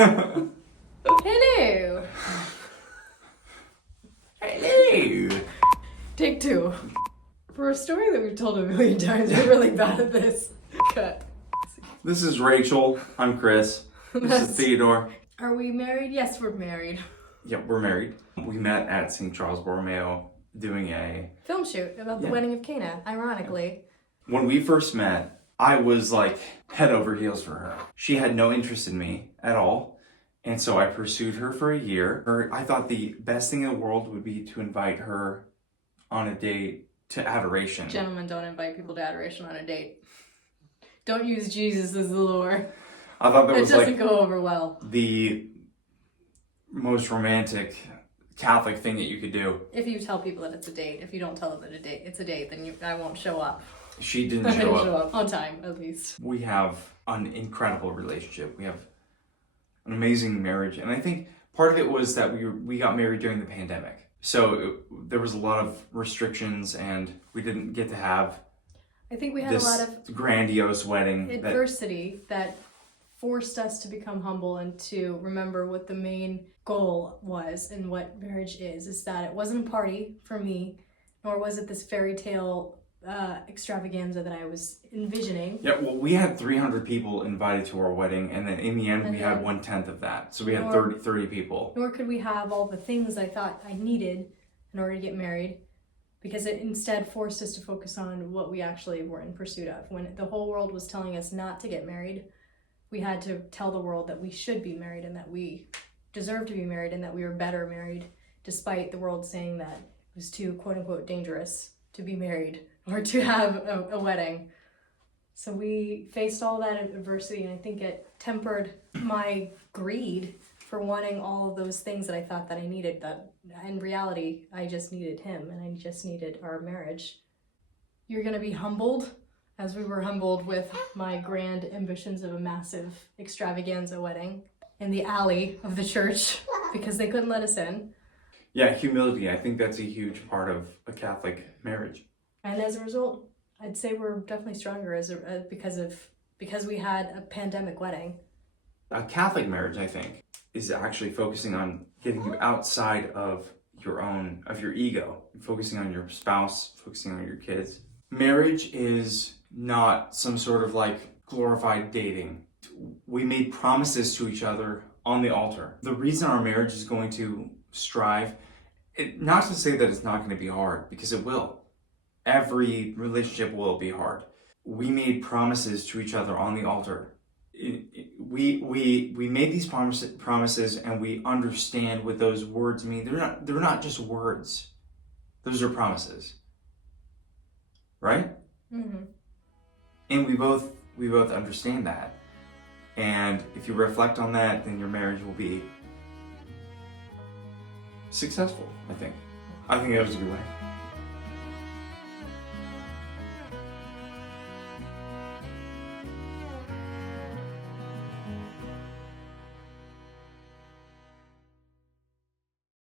Hello. Hello. Take two. For a story that we've told a million times, we're really bad at this. Cut. This is Rachel. I'm Chris. This is Theodore. Are we married? Yes, we're married. Yep, we're married. We met at St. Charles Borromeo doing a Film shoot about the wedding of Cana, ironically. When we first met, I was like head over heels for her. She had no interest in me at all. And so I pursued her for a year. I thought the best thing in the world would be to invite her on a date to adoration. Gentlemen, don't invite people to adoration on a date. Don't use Jesus as the lure. I thought that was doesn't like go over well. the most romantic Catholic thing that you could do. If you tell people that it's a date, if you don't tell them that it's a date, then I won't show up. She didn't I didn't show show up. up on time, at least. We have an incredible relationship. We have an amazing marriage. And I think part of it was that we got married during the pandemic. So there was a lot of restrictions and we didn't get to have I think we had this a lot of grandiose wedding. adversity that forced us to become humble and to remember what the main goal was and what marriage is that it wasn't a party for me, nor was it this fairy tale extravaganza that I was envisioning. Yeah, well, we had 300 people invited to our wedding, and then in the end, we had 1/10 of that. So we had 30 people. Nor could we have all the things I thought I needed in order to get married, because it instead forced us to focus on what we actually were in pursuit of. When the whole world was telling us not to get married, we had to tell the world that we should be married and that we deserve to be married and that we were better married, despite the world saying that it was too quote-unquote dangerous to be married or to have a wedding. So we faced all that adversity, and I think it tempered my greed for wanting all of those things that I thought that I needed, that in reality, I just needed him and I just needed our marriage. You're gonna be humbled, as we were humbled with my grand ambitions of a massive extravaganza wedding in the alley of the church because they couldn't let us in. Yeah, humility. I think that's a huge part of a Catholic marriage. And as a result, I'd say we're definitely stronger because we had a pandemic wedding. A Catholic marriage, I think, is actually focusing on getting you outside of your ego, focusing on your spouse, focusing on your kids. Marriage is not some sort of like glorified dating. We made promises to each other on the altar. The reason our marriage is going to strive, not to say that it's not going to be hard, because it will. Every relationship will be hard. We made promises to each other on the altar. We made these promises, and we understand what those words mean. They're not just words. Those are promises, right? Mm-hmm. And we both understand that. And if you reflect on that, then your marriage will be successful. I think that was a good way.